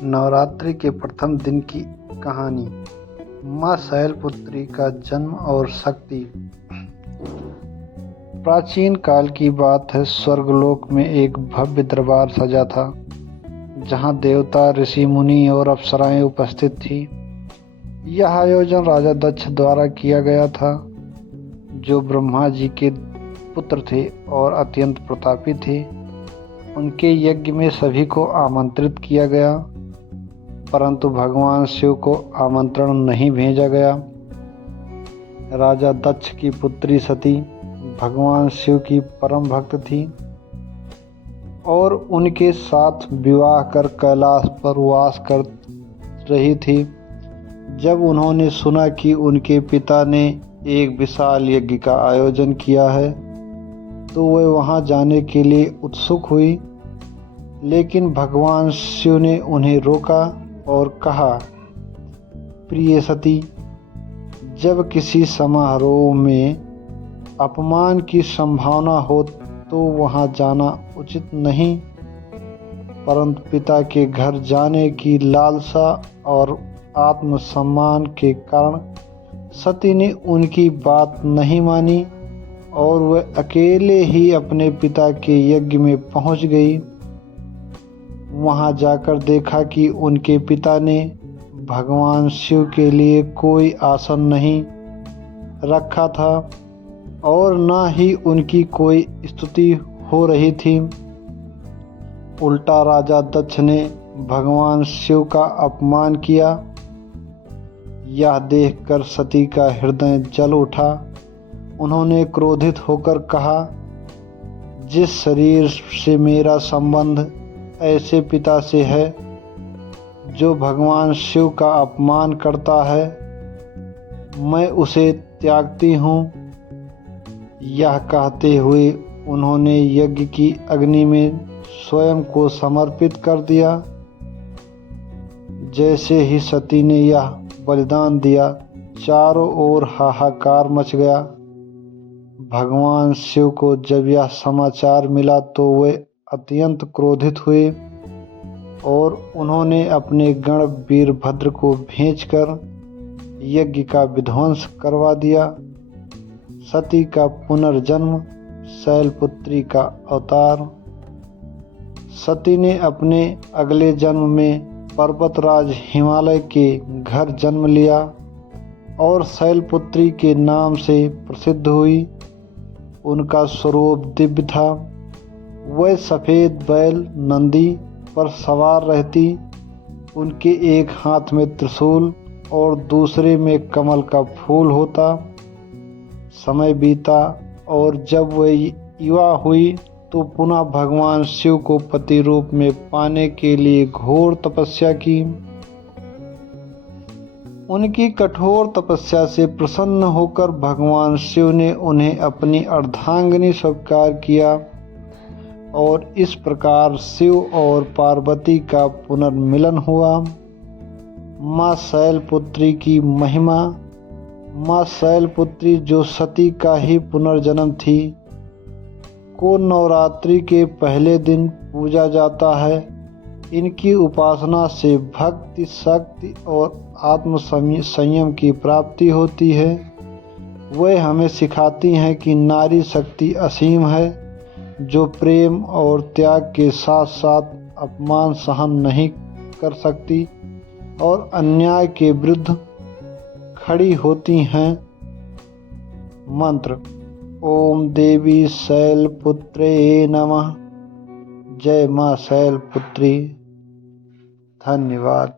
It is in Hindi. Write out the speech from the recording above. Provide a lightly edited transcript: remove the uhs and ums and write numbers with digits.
नवरात्रि के प्रथम दिन की कहानी। माँ शैलपुत्री का जन्म और शक्ति। प्राचीन काल की बात है। स्वर्गलोक में एक भव्य दरबार सजा था, जहाँ देवता, ऋषि मुनि और अप्सराएं उपस्थित थी। यह आयोजन राजा दक्ष द्वारा किया गया था, जो ब्रह्मा जी के पुत्र थे और अत्यंत प्रतापी थे। उनके यज्ञ में सभी को आमंत्रित किया गया, परंतु भगवान शिव को आमंत्रण नहीं भेजा गया। राजा दक्ष की पुत्री सती भगवान शिव की परम भक्त थी और उनके साथ विवाह कर कैलाश पर वास कर रही थी। जब उन्होंने सुना कि उनके पिता ने एक विशाल यज्ञ का आयोजन किया है, तो वह वहां जाने के लिए उत्सुक हुई, लेकिन भगवान शिव ने उन्हें रोका और कहा, प्रिय सती, जब किसी समारोह में अपमान की संभावना हो तो वहां जाना उचित नहीं, परंतु पिता के घर जाने की लालसा और आत्मसम्मान के कारण सती ने उनकी बात नहीं मानी और वह अकेले ही अपने पिता के यज्ञ में पहुंच गई। वहां जाकर देखा कि उनके पिता ने भगवान शिव के लिए कोई आसन नहीं रखा था और न ही उनकी कोई स्तुति हो रही थी। उल्टा राजा दक्ष ने भगवान शिव का अपमान किया। यह देखकर सती का हृदय जल उठा। उन्होंने क्रोधित होकर कहा, जिस शरीर से मेरा संबंध ऐसे पिता से है जो भगवान शिव का अपमान करता है, मैं उसे त्यागती हूँ। यह कहते हुए उन्होंने यज्ञ की अग्नि में स्वयं को समर्पित कर दिया। जैसे ही सती ने यह बलिदान दिया, चारों ओर हाहाकार मच गया। भगवान शिव को जब यह समाचार मिला तो वे अत्यंत क्रोधित हुए और उन्होंने अपने गण वीरभद्र को भेजकर यज्ञ का विध्वंस करवा दिया। सती का पुनर्जन्म, शैलपुत्री का अवतार। सती ने अपने अगले जन्म में पर्वतराज हिमालय के घर जन्म लिया और शैलपुत्री के नाम से प्रसिद्ध हुई। उनका स्वरूप दिव्य था। वह सफ़ेद बैल नंदी पर सवार रहती। उनके एक हाथ में त्रिशूल और दूसरे में कमल का फूल होता। समय बीता और जब वह युवा हुई तो पुनः भगवान शिव को पति रूप में पाने के लिए घोर तपस्या की। उनकी कठोर तपस्या से प्रसन्न होकर भगवान शिव ने उन्हें अपनी अर्धांगिनी स्वीकार किया और इस प्रकार शिव और पार्वती का पुनर्मिलन हुआ। माँ शैलपुत्री की महिमा। माँ शैलपुत्री, जो सती का ही पुनर्जन्म थी, को नवरात्रि के पहले दिन पूजा जाता है। इनकी उपासना से भक्ति, शक्ति और आत्म संयम की प्राप्ति होती है। वह हमें सिखाती हैं कि नारी शक्ति असीम है, जो प्रेम और त्याग के साथ साथ अपमान सहन नहीं कर सकती और अन्याय के विरुद्ध खड़ी होती हैं। मंत्र। ओम देवी शैलपुत्रे नमः। जय माँ शैलपुत्री। धन्यवाद।